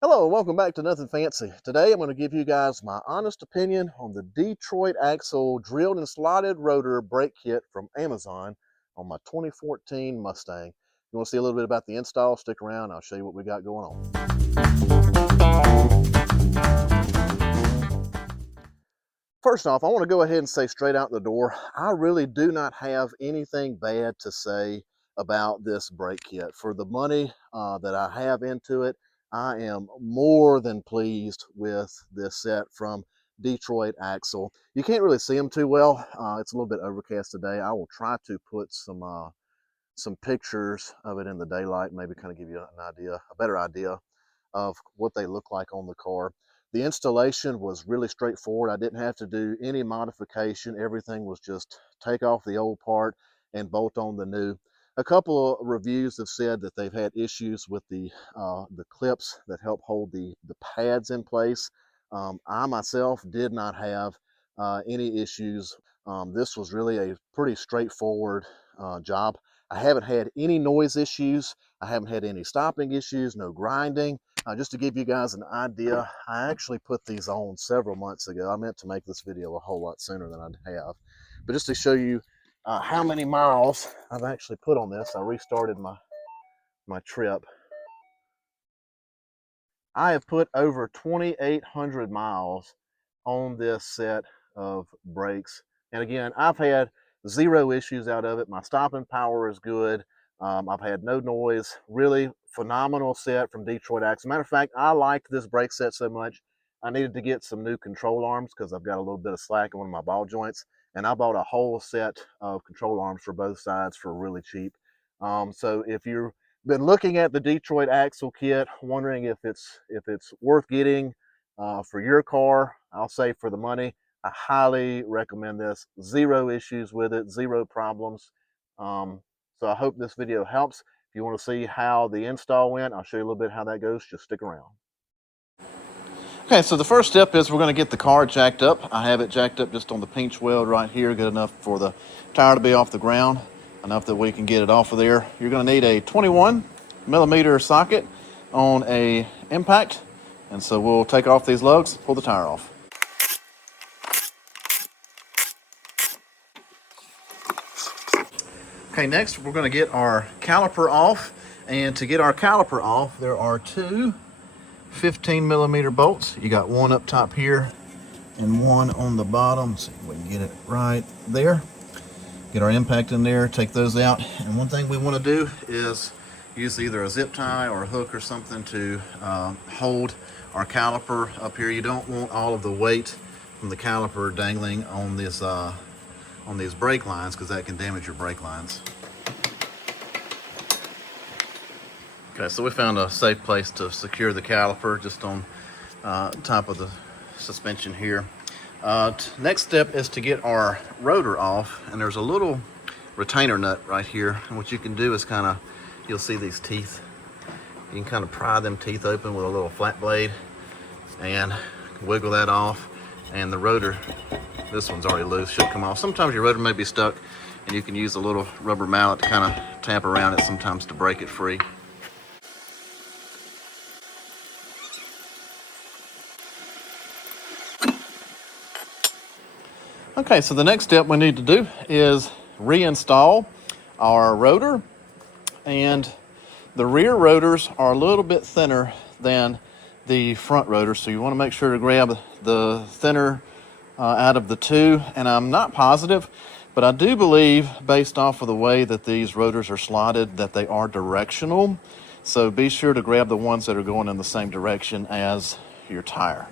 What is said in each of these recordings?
Hello, and welcome back to Nothing Fancy. Today I'm going to give you guys my honest opinion on the Detroit axle drilled and slotted rotor brake kit from Amazon on my 2014 Mustang. You want to see a little bit about the install? Stick around, I'll show you what we got going on. First off, I want to go ahead and say straight out the door, I really do not have anything bad to say about this brake kit. For the money that I have into it, I am more than pleased with this set from Detroit Axle. You can't really see them too well. It's a little bit overcast today. I will try to put some pictures of it in the daylight, maybe kind of give you an idea, a better idea of what they look like on the car. The installation was really straightforward. I didn't have to do any modification. Everything was just take off the old part and bolt on the new. A couple of reviews have said that they've had issues with the clips that help hold the pads in place. I myself did not have any issues. This was really a pretty straightforward job. I haven't had any noise issues. I haven't had any stopping issues, no grinding. Just to give you guys an idea, I actually put these on several months ago. I meant to make this video a whole lot sooner than I have. But just to show you how many miles I've actually put on this, I restarted my trip. I have put over 2,800 miles on this set of brakes. And again, I've had zero issues out of it. My stopping power is good. I've had no noise. Really phenomenal set from Detroit Axle. Matter of fact, I liked this brake set so much, I needed to get some new control arms because I've got a little bit of slack in one of my ball joints. And I bought a whole set of control arms for both sides for really cheap. So if you've been looking at the Detroit Axle kit, wondering if it's worth getting for your car, I'll say for the money, I highly recommend this. Zero issues with it, zero problems. So I hope this video helps. If you want to see how the install went, I'll show you a little bit how that goes. Just stick around. Okay, so the first step is we're going to get the car jacked up. I have it jacked up just on the pinch weld right here, good enough for the tire to be off the ground, enough that we can get it off of there. You're going to need a 21 millimeter socket on a impact, and so we'll take off these lugs, pull the tire off. Okay, next we're going to get our caliper off, and to get our caliper off, there are two 15 millimeter bolts. You got one up top here and one on the bottom. Let's see if we can get it right there. Get our impact in there, take those out. And one thing we want to do is use either a zip tie or a hook or something to hold our caliper up here. You don't want all of the weight from the caliper dangling on this on these brake lines, because that can damage your brake lines. Okay, so we found a safe place to secure the caliper just on top of the suspension here. Next step is to get our rotor off, and there's a little retainer nut right here. And what you can do is you'll see these teeth. You can kind of pry them teeth open with a little flat blade and wiggle that off, and the rotor, this one's already loose, should come off. Sometimes your rotor may be stuck, and you can use a little rubber mallet to kind of tap around it sometimes to break it free. Okay, so the next step we need to do is reinstall our rotor, and the rear rotors are a little bit thinner than the front rotor, so you want to make sure to grab the thinner out of the two. And I'm not positive, but I do believe, based off of the way that these rotors are slotted, that they are directional. So be sure to grab the ones that are going in the same direction as your tire.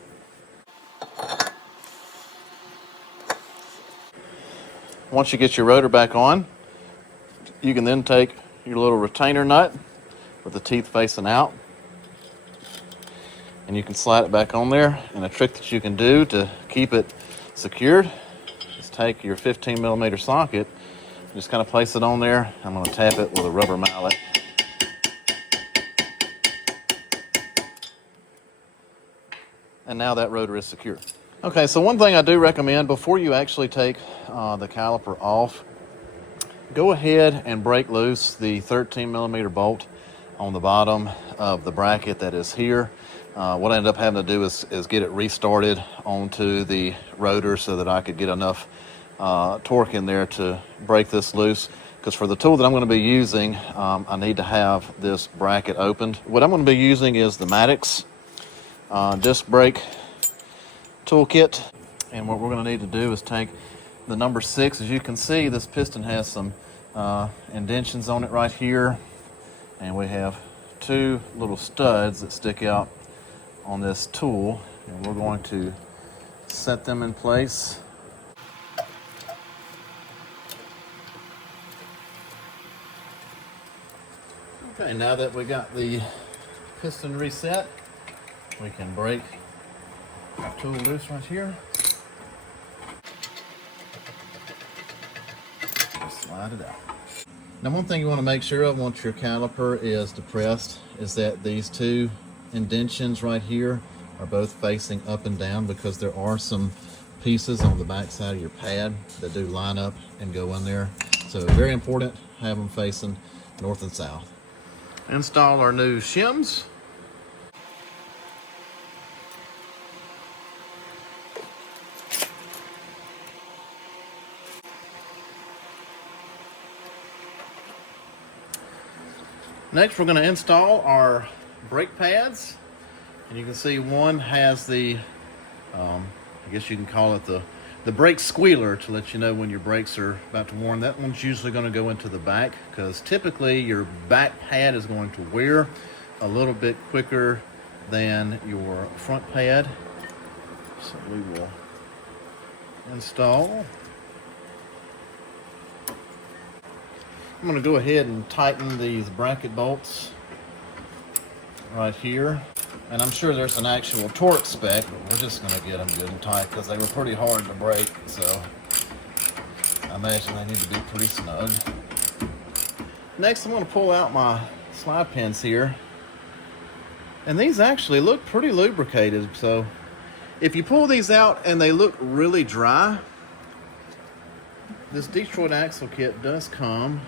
Once you get your rotor back on, you can then take your little retainer nut with the teeth facing out, and you can slide it back on there. And a trick that you can do to keep it secured is take your 15 millimeter socket, just kind of place it on there. I'm going to tap it with a rubber mallet. And now that rotor is secure. Okay, so one thing I do recommend before you actually take the caliper off, go ahead and break loose the 13 millimeter bolt on the bottom of the bracket that is here. What I ended up having to do is get it restarted onto the rotor so that I could get enough torque in there to break this loose. Because for the tool that I'm going to be using, I need to have this bracket opened. What I'm going to be using is the Maddox disc brake toolkit. And what we're going to need to do is take the number 6. As you can see, this piston has some indentions on it right here. And we have 2 little studs that stick out on this tool. And we're going to set them in place. Okay, now that we got the piston reset, we can break our tool loose right here. Just slide it out. Now, one thing you want to make sure of once your caliper is depressed is that these 2 indentions right here are both facing up and down, because there are some pieces on the back side of your pad that do line up and go in there. So very important, have them facing north and south. Install our new shims. Next, we're going to install our brake pads. And you can see one has the, I guess you can call it the brake squealer to let you know when your brakes are about to warm. That one's usually going to go into the back, because typically your back pad is going to wear a little bit quicker than your front pad. So we will install. I'm going to go ahead and tighten these bracket bolts right here. And I'm sure there's an actual torque spec, but we're just going to get them good and tight because they were pretty hard to break. So I imagine they need to be pretty snug. Next, I'm going to pull out my slide pins here. And these actually look pretty lubricated. So if you pull these out and they look really dry, this Detroit axle kit does come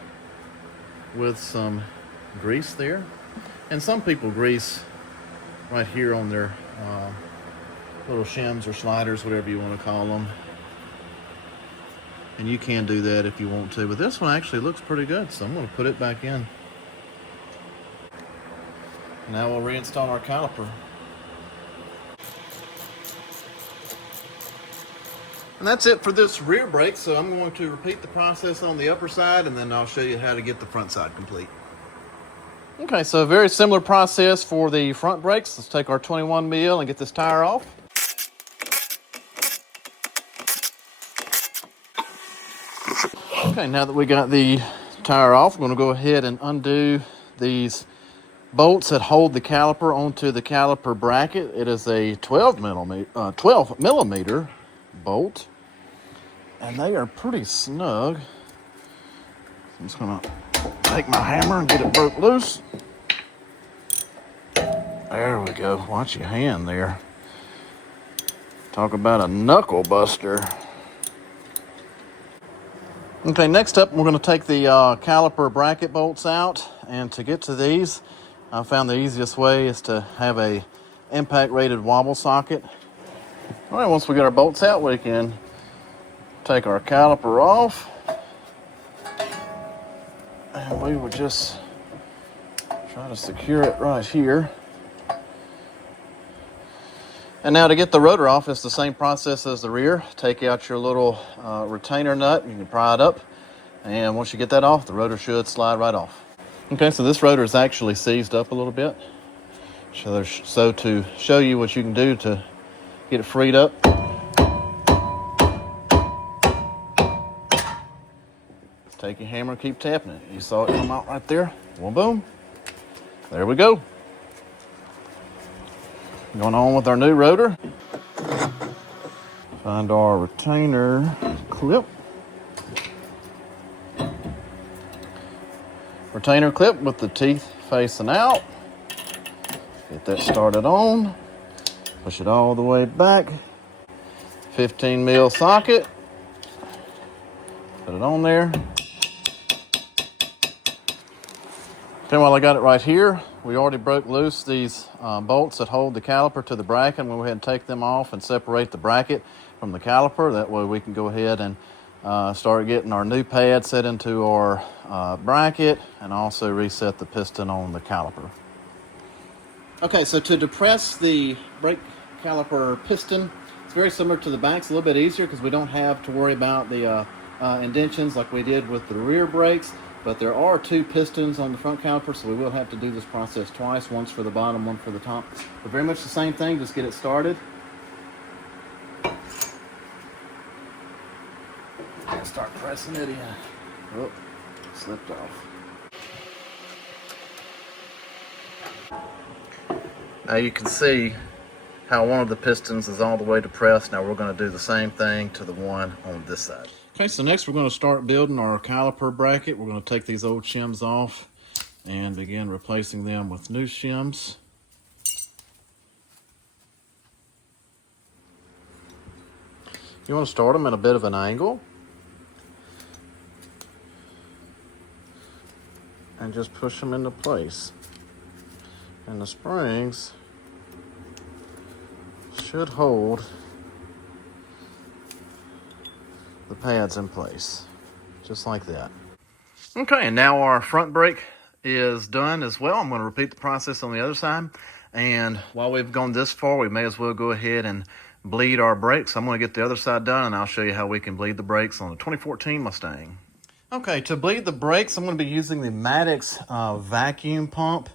with some grease there. And some people grease right here on their little shims or sliders, whatever you want to call them. And you can do that if you want to, but this one actually looks pretty good, so I'm going to put it back in. Now we'll reinstall our caliper. And that's it for this rear brake, so I'm going to repeat the process on the upper side, and then I'll show you how to get the front side complete. Okay, so a very similar process for the front brakes. Let's take our 21 mil and get this tire off. Okay, now that we got the tire off, we're going to go ahead and undo these bolts that hold the caliper onto the caliper bracket. It is a 12 millimeter bolt, and they are pretty snug. I'm just going to take my hammer and get it broke loose. There we go. Watch your hand there. Talk about a knuckle buster. Okay, next up, we're going to take the caliper bracket bolts out. And to get to these, I found the easiest way is to have a impact rated wobble socket. All right, once we get our bolts out, we can take our caliper off. And we would just try to secure it right here. And now to get the rotor off, it's the same process as the rear. Take out your little retainer nut, you can pry it up. And once you get that off, the rotor should slide right off. Okay, so this rotor is actually seized up a little bit. So to show you what you can do to get it freed up, take your hammer and keep tapping it. You saw it come out right there. Boom, boom. There we go. Going on with our new rotor. Find our retainer clip. Retainer clip with the teeth facing out. Get that started on. Push it all the way back. 15 mil socket. Put it on there. Okay, well, I got it right here. We already broke loose these bolts that hold the caliper to the bracket. I'm going to go ahead and take them off and separate the bracket from the caliper. That way we can go ahead and start getting our new pad set into our bracket and also reset the piston on the caliper. Okay, so to depress the brake caliper piston, it's very similar to the back. It's a little bit easier because we don't have to worry about the indentions like we did with the rear brakes. But there are 2 pistons on the front caliper, so we will have to do this process twice, once for the bottom, one for the top. But very much the same thing, just get it started. And start pressing it in. Oh, slipped off. Now you can see how one of the pistons is all the way depressed. Now we're going to do the same thing to the one on this side. Okay, so next we're going to start building our caliper bracket. We're going to take these old shims off and begin replacing them with new shims. You want to start them at a bit of an angle and just push them into place. And the springs should hold the pads in place, just like that. Okay, and now our front brake is done as well. I'm going to repeat the process on the other side. And while we've gone this far, we may as well go ahead and bleed our brakes. I'm going to get the other side done, and I'll show you how we can bleed the brakes on the 2014 Mustang. Okay, to bleed the brakes, I'm going to be using the Maddox vacuum pump.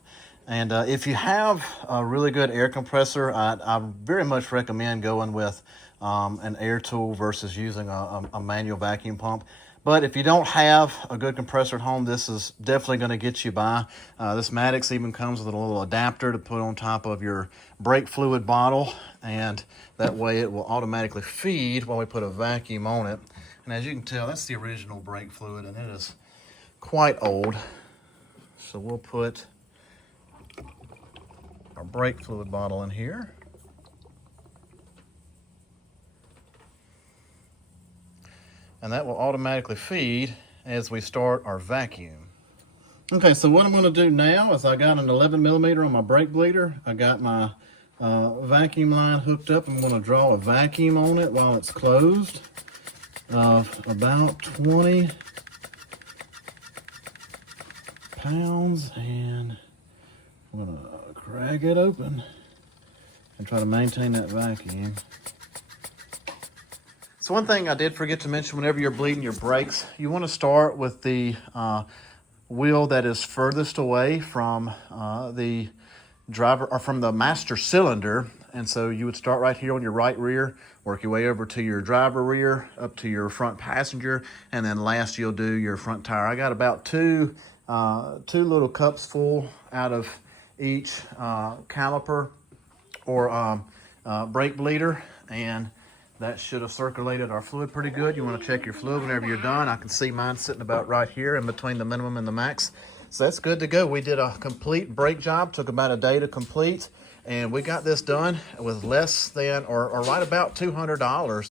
And if you have a really good air compressor, I very much recommend going with an air tool versus using a manual vacuum pump. But if you don't have a good compressor at home, this is definitely going to get you by. This Maddox even comes with a little adapter to put on top of your brake fluid bottle, and that way it will automatically feed while we put a vacuum on it. And as you can tell, that's the original brake fluid, and it is quite old. So we'll put our brake fluid bottle in here. And that will automatically feed as we start our vacuum. Okay, so what I'm going to do now is I got an 11mm on my brake bleeder. I got my vacuum line hooked up. I'm going to draw a vacuum on it while it's closed of about 20 pounds, and I'm going to crack it open and try to maintain that vacuum. So one thing I did forget to mention, whenever you're bleeding your brakes, you want to start with the wheel that is furthest away from the driver, or from the master cylinder. And so you would start right here on your right rear, work your way over to your driver rear, up to your front passenger, and then last you'll do your front tire. I got about two little cups full out of each caliper or brake bleeder, and that should have circulated our fluid pretty good. You want to check your fluid whenever you're done. I can see mine sitting about right here in between the minimum and the max. So that's good to go. We did a complete brake job. Took about a day to complete. And we got this done with less than or right about $200.